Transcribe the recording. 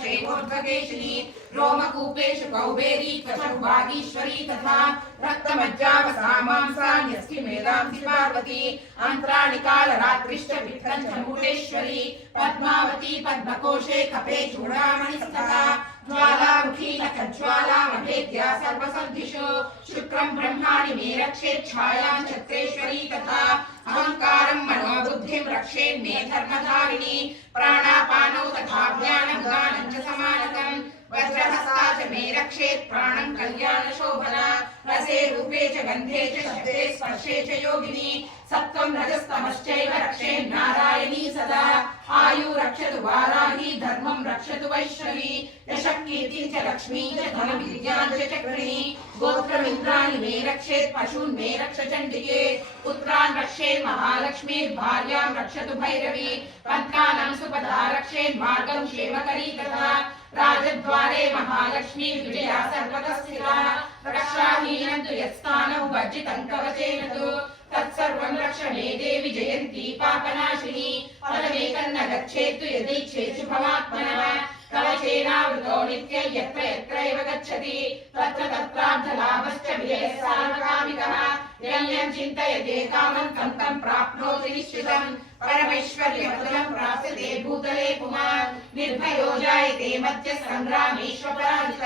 श्रेयोर्ध्वकेशिनी रोमकूपेषु कौबेरी त्वचर्वागीश्वरी तथा रक्तमज्जावसामांसान्यस्ति मेधांसि पार्वती अन्त्राणि कालरात्रिश्च वित्तं च मूलेश्वरी पद्मावती पद्मकोशे कपे चूडामणि तथा ज्वालामुखी नखज्वालामभेद्या सर्वसद्धिषु शुक्रं ब्रह्माणि मे रक्षेत् छायां छत्रेश्वरी तथा अहंकारं मनोबुद्धिं रक्षेन्मे धर्मधारिणी प्राणापानौ तथा ज्ञानमुदानं च समानकम् वज्रहस्ता च मे रक्षेत् प्राणं कल्याणशोभना रसे रूपे च गन्धे च शब्दे स्पर्शे च योगिनी सत्त्वं रजस्तमश्चैव रक्षेन्नारायणी सदा आयु रक्षतु वाराही धर्मं रक्षतु वैष्णवी यशः कीर्तिं च लक्ष्मीं च धनविद्यां च चक्रिणी गोत्रमिन्द्राणि मे रक्षेत् पशून् मे रक्ष चण्डिके पुत्रान् रक्षेत् महालक्ष्मीर्भार्यां रक्षतु भैरवी पन्थानां सुपदा रक्षेत् मार्गं क्षेमकरी तथा राजद्वारे महालक्ष्मी विजया सर्वतः स्थिता रक्षाहीनं तु यत्स्थानं वर्जितं कवचेन तु तत्सर्वं रक्ष मे देवि जयन्ती पापनाशिनी फलमेकं न गच्छेत्तु यदीच्छेत् शुभमात्मनः कवचेनावृतो नित्यं यत्र यत्रैव गच्छति तत्र तत्रार्धलाभश्च विजयः सार्वकामिकः यं यं चिन्तयते कामं तं तं प्राप्नोति निश्चितं परमैश्वर्यमतुलं प्राप्स्यते भूतले पुमान् निर्भयो जायते मध्यः सङ्ग्रामेष्वपराजितः